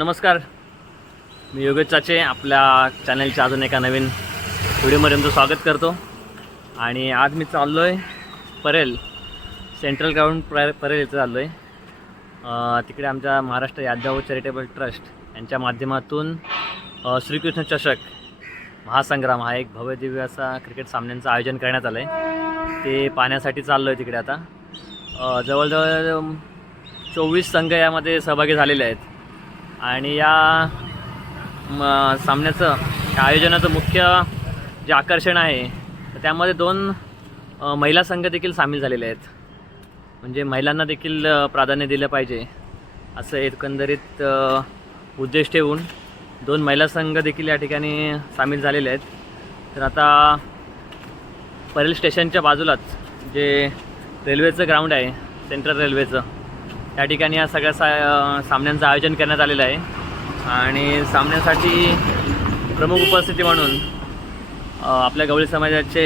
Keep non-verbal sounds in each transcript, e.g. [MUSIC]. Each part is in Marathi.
नमस्कार. मी योगेश चाचे आपल्या चॅनलच्या अजून एका नवीन व्हिडिओमध्ये तुमचं स्वागत करतो. आणि आज मी चाललो आहे परेल सेंट्रल ग्राउंड प्र परेल इथं चाललो आहे तिकडे आमच्या महाराष्ट्र यादव चॅरिटेबल ट्रस्ट यांच्या माध्यमातून श्रीकृष्ण चषक महासंग्राम हा एक भव्यदिव्य असा क्रिकेट सामन्यांचं आयोजन करण्यात आलं आहे ते पाहण्यासाठी चाललो आहे तिकडे आता. जवळजवळ चोवीस संघ यामध्ये सहभागी झालेले आहेत. आणि या म सामन्याचं या आयोजनाचं मुख्य जे आकर्षण आहे तर त्यामध्ये दोन महिला संघ देखील सामील झालेले आहेत. म्हणजे महिलांना देखील प्राधान्य दिलं पाहिजे असं एकंदरीत उद्देश ठेवून दोन महिला संघ देखील या ठिकाणी सामील झालेले आहेत. तर आता परेल स्टेशनच्या बाजूलाच जे रेल्वेचं ग्राउंड आहे सेंट्रल रेल्वेचं त्या ठिकाणी या सगळ्या सा सामन्यांचं आयोजन करण्यात आलेलं आहे. आणि सामन्यासाठी प्रमुख उपस्थिती म्हणून आपल्या गवळी समाजाचे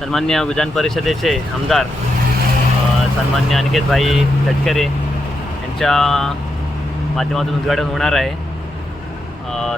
सन्मान्य विधान परिषदेचे आमदार सन्मान्य अनिकेतभाई तटकरे यांच्या माध्यमातून उद्घाटन होणार आहे.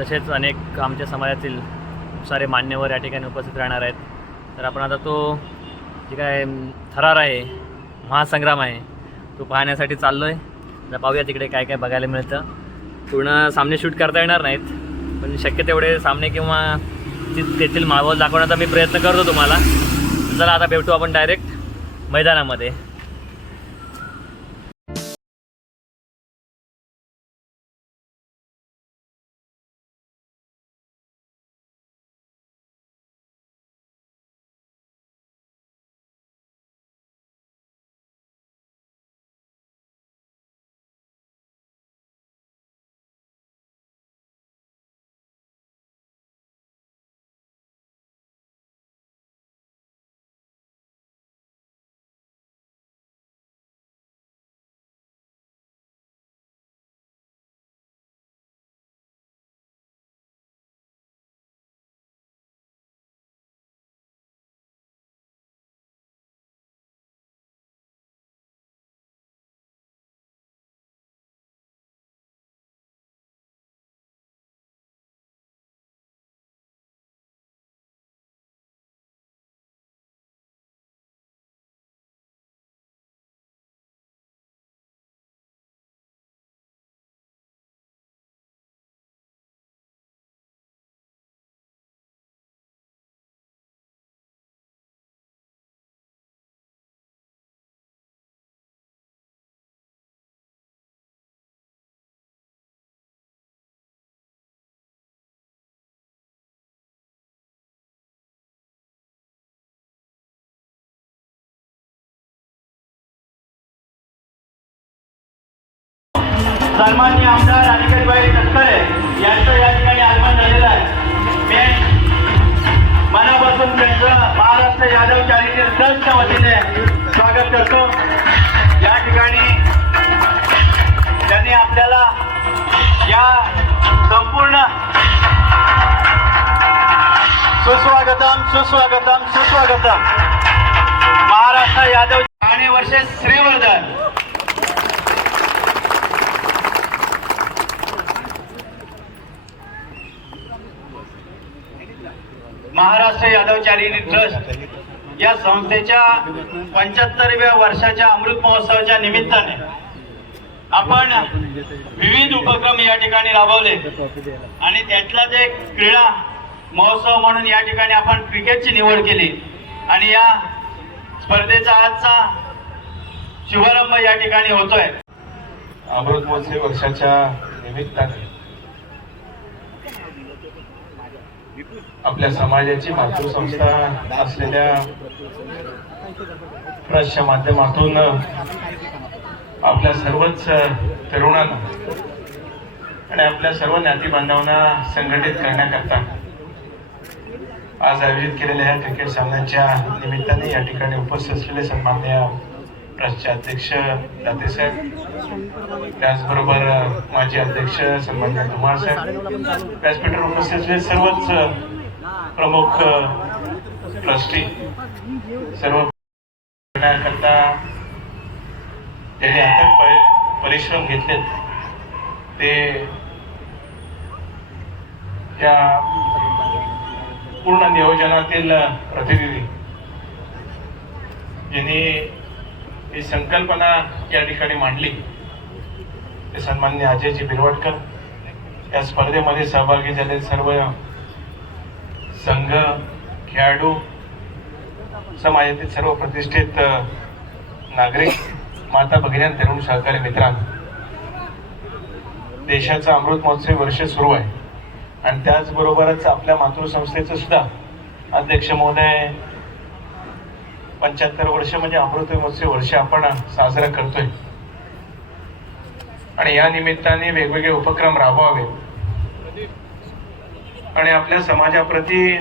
तसेच अनेक आमच्या समाजातील खूप सारे मान्यवर या ठिकाणी उपस्थित राहणार आहेत. तर आपण आता तो जे काय थरार आहे महासंग्राम आहे तो पाहण्यासाठी चाललो आहे तर पाहूया तिकडे काय काय बघायला मिळतं. पूर्ण सामने शूट करता येणार नाहीत. पण शक्य तेवढे सामने किंवा तेथील माहोल दाखवण्याचा मी प्रयत्न करतो तुम्हाला. चला आता भेटू आपण डायरेक्ट मैदानामध्ये. सन्माननीय आमदार अनिकेतभाई तटकरे यांचं या ठिकाणी आगमन झालेलं आहे. मी मनापासून त्यांचं महाराष्ट्र यादव चॅरिटेबल ट्रस्टच्या वतीने स्वागत करतो. या ठिकाणी त्यांनी आपल्याला या संपूर्ण सुस्वागतम सुस्वागतम सुस्वागतम महाराष्ट्र यादव ठाणे वर्षे श्रीवर्धन. महाराष्ट्र यादव चॅरिटी ट्रस्ट या संस्थेच्या पंच्याहत्तरव्या वर्षाच्या अमृत महोत्सवाच्या निमित्ताने आपण विविध उपक्रम या ठिकाणी राबवले. आणि त्यातलाच एक क्रीडा महोत्सव म्हणून या ठिकाणी आपण क्रिकेटची निवड केली. आणि या स्पर्धेचा आजचा शुभारंभ या ठिकाणी होतोय. अमृत महोत्सवी वर्षाच्या निमित्ताने आपल्या समाजाची मातृसंस्था असलेल्या ट्रस्टच्या माध्यमातून आपल्या सर्वच तरुणांना आणि आपल्या सर्व नातीबांधवांना संघटित करण्याकरता आज आयोजित केलेल्या या क्रिकेट सामन्याच्या निमित्ताने या ठिकाणी उपस्थित असलेले सन्मान्य ट्रस्टचे अध्यक्ष दातेसाहेब त्याचबरोबर माजी अध्यक्ष सन्मान्य धुमाळ साहेब व्यासपीठावर उपस्थित असलेले सर्वच प्रमुख ट्रस्टी सर्व करण्याकरता त्यांनी अथक परिश्रम घेतलेत ते त्या पूर्ण नियोजनातील प्रतिनिधी ज्यांनी ही संकल्पना या ठिकाणी मांडली ते सन्मान्य अजयजी बिरवाडकर या स्पर्धेमध्ये सहभागी झालेले सर्व संघ खेळाडू समाजातील सर्व प्रतिष्ठित नागरिक माता भगिनी तरुण सहकारी मित्रांनो देशाचं अमृत महोत्सवी वर्ष सुरू आहे. आणि त्याचबरोबरच आपल्या मातृसंस्थेचं सुद्धा अध्यक्ष महोदय पंच्याहत्तर वर्ष म्हणजे अमृत महोत्सवी वर्ष आपण साजरा करतोय. आणि या निमित्ताने वेगवेगळे उपक्रम राबवावे आणि आपल्या समाजाप्रती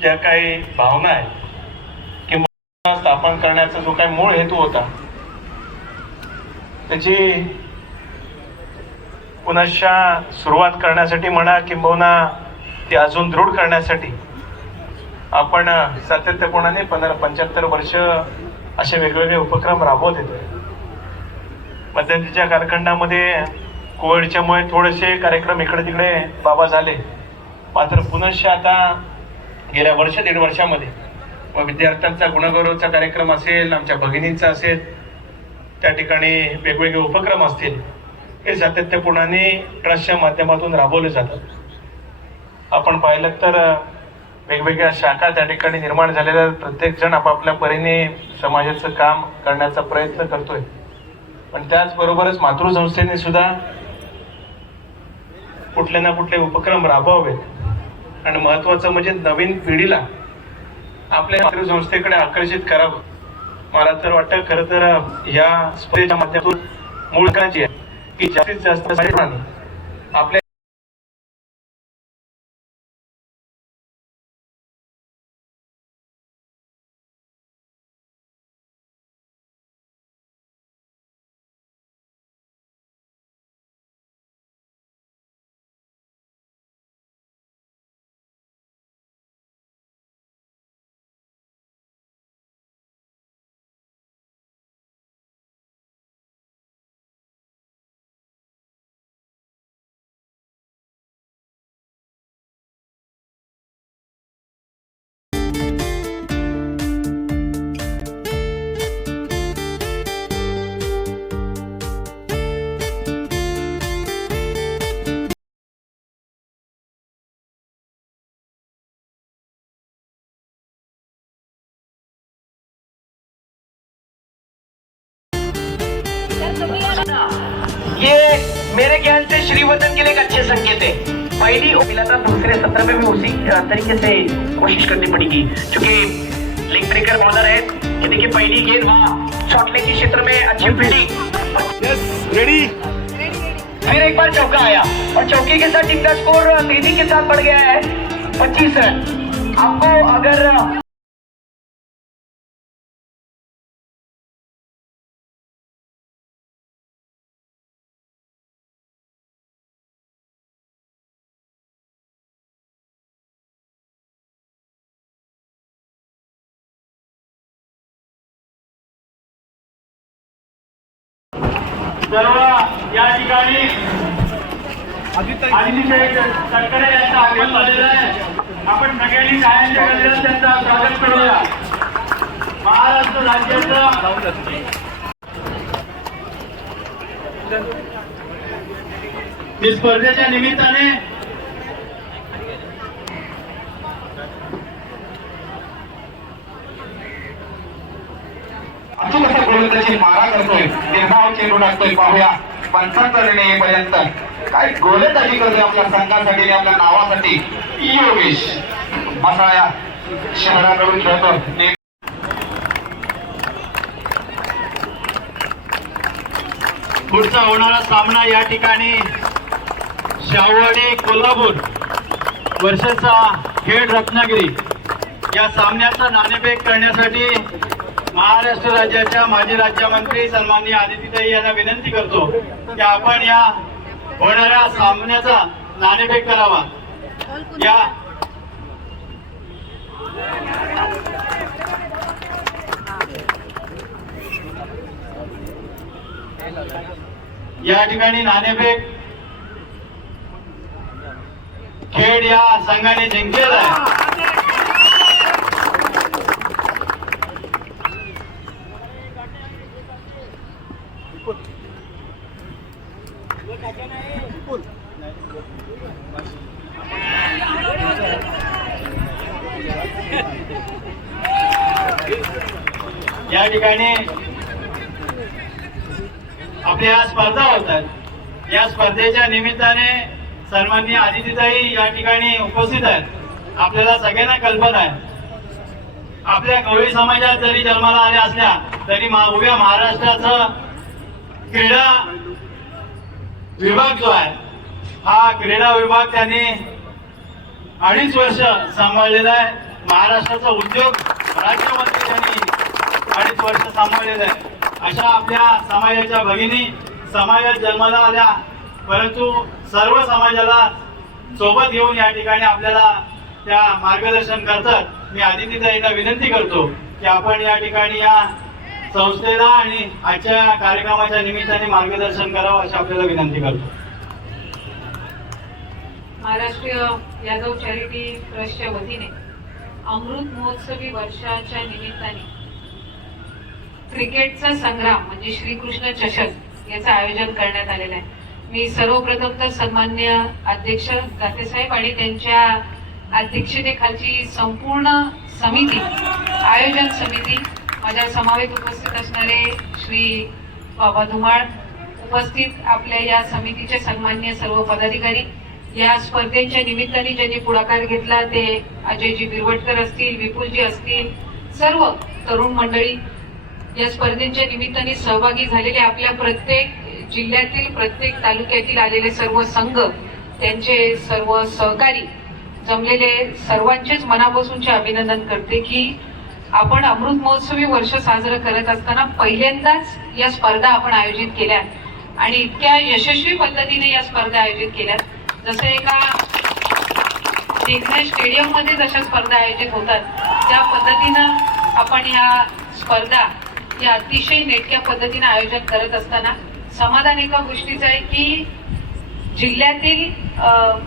ज्या काही भावना आहेत किंवा स्थापन करण्याचा जो काही मूळ हेतू होता त्याची पुनश्चा सुरुवात करण्यासाठी म्हणा किंबहुना ती अजून दृढ करण्यासाठी आपण सातत्यपूर्णाने पंधरा पंच्याहत्तर वर्ष असे वेगवेगळे उपक्रम राबवत येतो मध्यंतीच्या कालखंडामध्ये कोविडच्यामुळे थोडेसे कार्यक्रम इकडे तिकडे बाबा झाले. मात्र पुनश्च आता गेल्या वर्ष दीड वर्षामध्ये व विद्यार्थ्यांचा गुणगौरवचा कार्यक्रम असेल आमच्या भगिनींचा असेल त्या ठिकाणी वेगवेगळे उपक्रम असतील हे सातत्यपूर्णाने ट्रस्टच्या माध्यमातून राबवले जातात. आपण पाहिलं तर वेगवेगळ्या शाखा त्या ठिकाणी निर्माण झालेल्या प्रत्येकजण आपापल्या परीने समाजाचं काम करण्याचा प्रयत्न करतोय. पण त्याचबरोबरच मातृसंस्थेने सुद्धा कुठले ना कुठले उपक्रम राबवावेत. आणि महत्वाचं म्हणजे नवीन पिढीला आपल्या मातृसंस्थेकडे आकर्षित करावं. मला तर वाटतं खरं तर या स्पर्धेच्या माध्यमातून मूळ करायची आहे. की जास्तीत जास्त आपल्या संकेत है पहली मिला था दूसरे सत्र में भी उसी तरीके से कोशिश करनी पड़ेगी। क्योंकि लेग ब्रेकर बॉलर है। ये देखिए पहली गेंद वहाँ शॉर्ट लेग के क्षेत्र में अच्छी फील्डिंग रेडी फिर एक बार चौका आया और चौके के साथ टीम का स्कोर तेज़ी के साथ बढ़ गया है। पच्चीस रन आपको अगर सर्व या ठिकाणी अतिशय तटकरे यांचं आगमन झालेलं आहे. आपण सगळ्यांनी कायमच्या गजरात त्यांचं स्वागत करूया. महाराष्ट्र राज्याचं स्पर्धेच्या निमित्ताने अचूक मारा करतोय निर्धाव चेंडू टाकतोय पाहूया. पंचाहत्तर रन येईपर्यंत. काय गोलंदाजी करतोय आपल्या संघासाठी आपल्या नावासाठी. योगेश. मसाळ्या शहराकडून खेळतो पुढचा होणारा सामना या ठिकाणी शाहवाडी कोल्हापूर वर्षाचा खेळ रत्नागिरी. या सामन्याचा नाणेफेक करण्यासाठी महाराष्ट्र राज्याच्या माजी राज्यमंत्री सन्माननीय आदितीताई यांना विनंती करतो की आपण या होणाऱ्या सामन्याचा नाणेफेक करावा. या या ठिकाणी नाणेफेक खेड या संघाने जिंकलेला आहे या ठिकाणी आपल्या स्पर्धा होतात या स्पर्धेच्या निमित्ताने सन्माननीय आदितीताई या ठिकाणी उपस्थित आहेत. आपल्याला सगळ्यांना कल्पना आहे. आपल्या गवळी समाजात जरी जन्माला आल्या असल्या तरी उभ्या महाराष्ट्राचं क्रीडा विभाग जो आहे हा क्रीडा विभाग त्यांनी अडीच वर्ष सांभाळलेला आहे. महाराष्ट्राचा उद्योग राज्यमंत्री त्यांनी अडीच वर्ष सांभाळलेलं आहे. अशा आपल्या समाजाच्या भगिनी समाजात जन्माला आल्या परंतु सर्व समाजाला सोबत घेऊन या ठिकाणी आपल्याला त्या मार्गदर्शन करतात. मी आदितीताईंना विनंती करतो की आपण या ठिकाणी या संस्थेला आणि आजच्या कार्यक्रमाच्या निमित्ताने मार्गदर्शन करावं अशी आपल्याला विनंती करतो. महाराष्ट्रीय यादव चॅरिटी ट्रस्टच्या वतीने अमृत महोत्सवी वर्षाच्या निमित्ताने क्रिकेटचा संग्राम म्हणजे श्रीकृष्ण चषक याचं आयोजन करण्यात आलेलं आहे. मी सर्वप्रथम तर सन्मान्य अध्यक्ष दातेसाहेब आणि त्यांच्या अध्यक्षतेखालची संपूर्ण समिती आयोजन समिती माझ्या समावेत उपस्थित असणारे श्री बाबा धुमाळ उपस्थित आपल्या या समितीचे सन्मान्य सर्व पदाधिकारी. या स्पर्धेच्या निमित्ताने ज्यांनी पुढाकार घेतला ते अजयजी बिरवटकर असतील विपुलजी असतील सर्व तरुण मंडळी या स्पर्धेच्या निमित्ताने सहभागी झालेले आपल्या प्रत्येक जिल्ह्यातील प्रत्येक तालुक्यातील आलेले सर्व संघ त्यांचे सर्व सहकारी जमलेले सर्वांचेच मनापासूनचे अभिनंदन करते की आपण अमृत महोत्सवी वर्ष साजरं करत असताना पहिल्यांदाच या स्पर्धा आपण आयोजित केल्या आणि इतक्या यशस्वी पद्धतीने या स्पर्धा आयोजित केल्या जसं एका देखण्या स्टेडियममध्ये जशा स्पर्धा आयोजित होतात त्या पद्धतीनं आपण या स्पर्धा या अतिशय नेटक्या पद्धतीने आयोजन करत असताना समाधान एका गोष्टीचं आहे की जिल्ह्यातील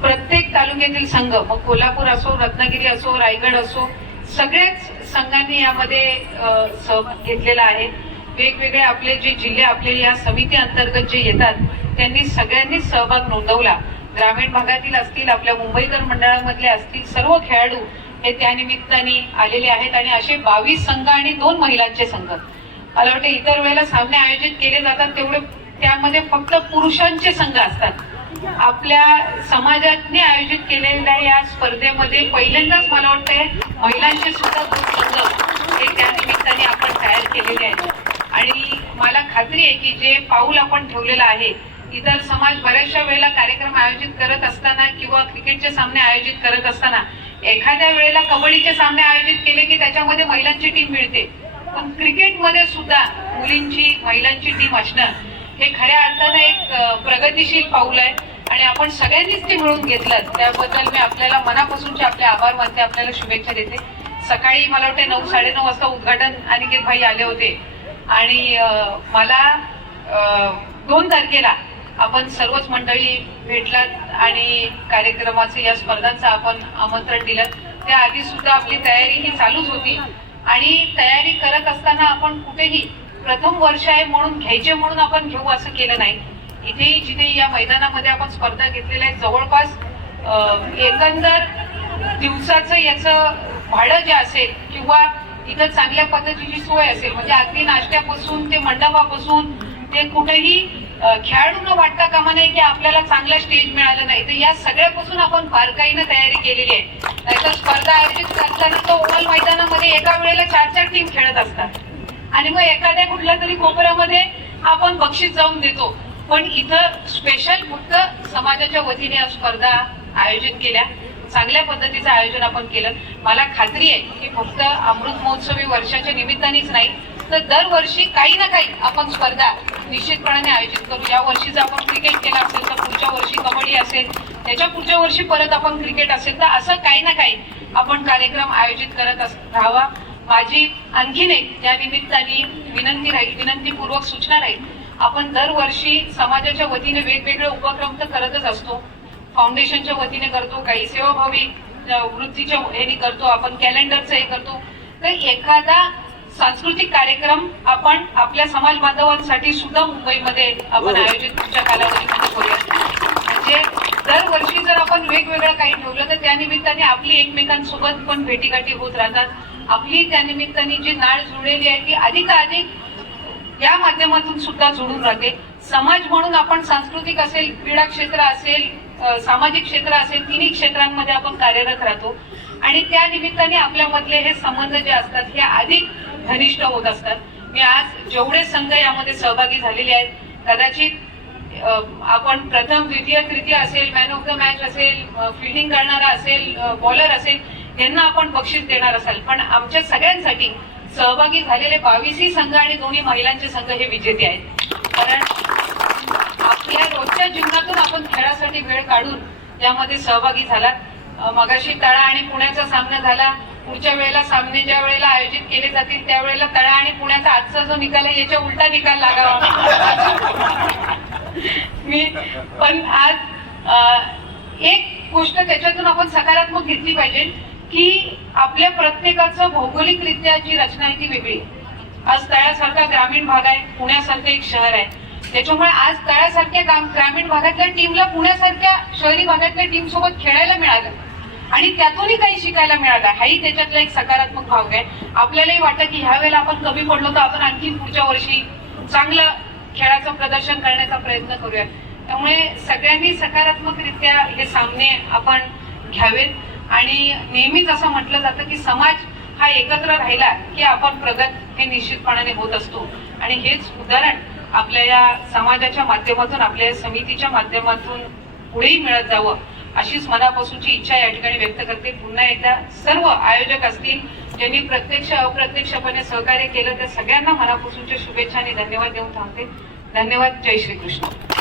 प्रत्येक तालुक्यातील संघ मग कोल्हापूर असो रत्नागिरी असो रायगड असो सगळ्याच संघांनी यामध्ये सहभाग घेतलेला आहे. वेगवेगळे आपले जे जिल्हे आपले या समिती अंतर्गत जे येतात त्यांनी सगळ्यांनी सहभाग नोंदवला. ग्रामीण भागातील असतील आपल्या मुंबईकर मंडळामधले असतील सर्व खेळाडू हे त्यानिमित्ताने आलेले आहेत आणि असे बावीस संघ आणि दोन महिलांचे संघ. मला वाटतं इतर वेळेला सामने आयोजित केले जातात तेवढे त्यामध्ये फक्त पुरुषांचे संघ असतात. आपल्या समाजाने आयोजित केलेल्या या स्पर्धेमध्ये पहिल्यांदाच मला वाटतंय महिलांचे सुद्धा दोन संघ हे त्या निमित्ताने आपण तयार केलेले आहेत. आणि मला खात्री आहे की जे पाऊल आपण ठेवलेलं आहे इतर समाज बऱ्याचशा वेळेला कार्यक्रम आयोजित करत असताना किंवा क्रिकेटचे सामने आयोजित करत असताना एखाद्या वेळेला कबड्डीचे सामने आयोजित केले की त्याच्यामध्ये महिलांची टीम मिळते. पण क्रिकेटमध्ये सुद्धा मुलींची महिलांची टीम असणं हे खऱ्या अर्थानं एक प्रगतीशील प्रगतिशील पाऊल आहे. आणि आपण सगळ्यांनीच ते मिळून घेतलं. त्याबद्दल मी आपल्याला मनापासूनचे आपले आभार मानते. आपल्याला शुभेच्छा देते. सकाळी मला वाटते नऊ साडेनऊ वाजता उद्घाटन अनिकेत भाई आले होते. आणि मला दोन तारखेला आपण सर्वच मंडळी भेटलात आणि कार्यक्रमाचं या स्पर्धांचं आपण आमंत्रण दिलं. त्या आधी सुद्धा आपली तयारी ही चालूच होती. आणि तयारी करत असताना आपण कुठेही प्रथम वर्ष आहे म्हणून घ्यायचे म्हणून आपण घेऊ असं केलं नाही. इथेही जिथे या मैदानामध्ये आपण स्पर्धा घेतलेल्या आहेत जवळपास एकंदर दिवसाचं याचं भाडं जे असेल किंवा इथं चांगल्या पद्धतीची सोय असेल म्हणजे अगदी नाश्त्यापासून ते मंडपापासून ते कुठेही खेळाडूंना वाटता कामा नाही की आपल्याला चांगला स्टेज मिळालं नाही. तर या सगळ्यापासून आपण बारकाईनं तयारी केलेली आहे. नाहीतर स्पर्धा आयोजित करताना तो ओव्हल मैदानामध्ये एका वेळेला चार चार टीम खेळत असतात. आणि मग एखाद्या कुठल्या तरी कोपऱ्यामध्ये आपण बक्षीस जाऊन देतो. पण इथं स्पेशल फक्त समाजाच्या वतीने स्पर्धा आयोजित केल्या. चांगल्या पद्धतीचं आयोजन आपण केलं. मला खात्री आहे की फक्त अमृत महोत्सवी वर्षाच्या निमित्तानेच नाही तर दरवर्षी काही ना काही आपण स्पर्धा निश्चितपणाने आयोजित करू. या जर आपण क्रिकेट केला असेल तर पुढच्या वर्षी कबड्डी असेल त्याच्या पुढच्या वर्षी परत आपण क्रिकेट असेल तर असं काही ना काही आपण कार्यक्रम आयोजित करत अस- राहावा. माझी आणखीन एक या निमित्ताने विनंती राहील विनंतीपूर्वक सूचना राहील. आपण दरवर्षी समाजाच्या वतीने वेगवेगळे उपक्रम तर करतच असतो. फाउंडेशनच्या वतीने करतो काही सेवाभावी वृत्तीच्या ह्यानी करतो आपण कॅलेंडरचं हे करतो. तर एखादा सांस्कृतिक कार्यक्रम आपण आपल्या समाज बांधवांसाठी सुद्धा मुंबईमध्ये आपण आयोजित पुढच्या कालावधीमध्ये करूया म्हणजे दरवर्षी जर आपण वेगवेगळं काही ठेवलं तर त्या निमित्ताने आपली एकमेकांसोबत पण भेटीगाठी होत राहतात. आपली त्या निमित्ताने जी नाळ जुळलेली आहे ती अधिकाधिक या माध्यमातून सुद्धा जुळून राहते. समाज म्हणून आपण सांस्कृतिक असेल क्रीडा क्षेत्र असेल सामाजिक क्षेत्र असेल तिन्ही क्षेत्रांमध्ये आपण कार्यरत राहतो. आणि त्या निमित्ताने आपल्यामधले हे संबंध जे असतात हे अधिक घनिष्ठ होत असतात. मी आज जेवढे संघ यामध्ये सहभागी झालेले आहेत कदाचित आपण प्रथम द्वितीय तृतीय असेल मॅन ऑफ द मॅच असेल फिल्डिंग करणारा असेल बॉलर असेल यांना आपण बक्षीस देणार असाल. पण आमच्या सगळ्यांसाठी सहभागी झालेले बावीसही संघ आणि दोन्ही महिलांचे संघ हे विजेते आहेत. कारण आपल्या रोजच्या जीवनातून आपण खेळासाठी वेळ काढून यामध्ये सहभागी झालात. मगाशी तळा आणि पुण्याचा सामना झाला. पुढच्या वेळेला सामने ज्या वेळेला आयोजित केले जातील त्यावेळेला तळा आणि पुण्याचा आजचा जो निकाल आहे याच्या उलटा निकाल लागावा. [LAUGHS] मी पण आज एक गोष्ट त्याच्यातून आपण सकारात्मक घेतली पाहिजे. की आपल्या प्रत्येकाचं भौगोलिकरित्या जी रचना आहे ती वेगळी. आज तळ्यासारखा ग्रामीण भाग आहे पुण्यासारखं एक शहर आहे. त्याच्यामुळे आज तळ्यासारख्या ग्रामीण भागातल्या टीमला पुण्यासारख्या शहरी भागातल्या टीम सोबत खेळायला मिळालं. आणि त्यातूनही काही शिकायला मिळालं. हाही त्याच्यातला एक सकारात्मक भाग आहे. आपल्यालाही वाटतं की ह्या वेळेला आपण कमी पडलो तर आपण आणखी पुढच्या वर्षी चांगलं खेळाचं प्रदर्शन करण्याचा प्रयत्न करूया त्यामुळे सगळ्यांनी सकारात्मकरित्या हे सामने आपण घ्यावेत. आणि नेहमीच असं म्हटलं जातं की समाज हा एकत्र राहिला की आपण प्रगत हे निश्चितपणाने होत असतो. आणि हेच उदाहरण आपल्या या समाजाच्या माध्यमातून आपल्या या समितीच्या माध्यमातून पुढेही मिळत जावं अशीच मनापासूनची इच्छा या ठिकाणी व्यक्त करते. पुन्हा एकदा सर्व आयोजक असतील ज्यांनी प्रत्यक्ष अप्रत्यक्षपणे सहकार्य केलं त्या सगळ्यांना मनापासूनच्या शुभेच्छा आणि धन्यवाद देऊन थांबते. धन्यवाद. जय श्रीकृष्ण.